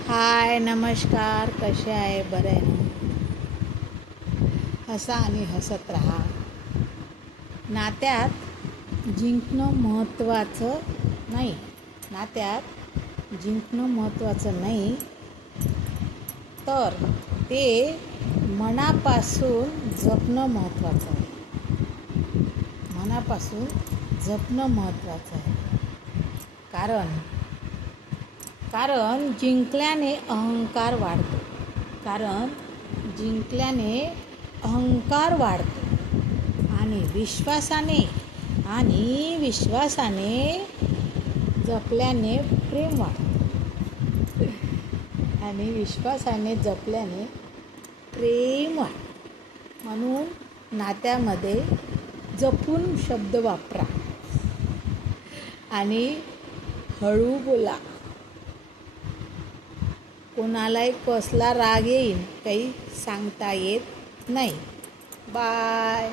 हाय, नमस्कार. कसे आहे? बरं आहे ना? हसा आणि हसत राहा. नात्यात जिंकणं महत्त्वाचं नाही. जिंकणं महत्त्वाचं नाही, तर ते मनापासून जपणं महत्त्वाचं आहे. मनापासून जपणं महत्त्वाचं आहे. कारण जिंकल्याने अहंकार वाढतो आणि विश्वासाने जपल्याने प्रेम वाढतं. म्हणून नात्यामध्ये जपून शब्द वापरा आणि हळू बोला. कोणालाही कसला राग येईल काही सांगता येत नाही. बाय.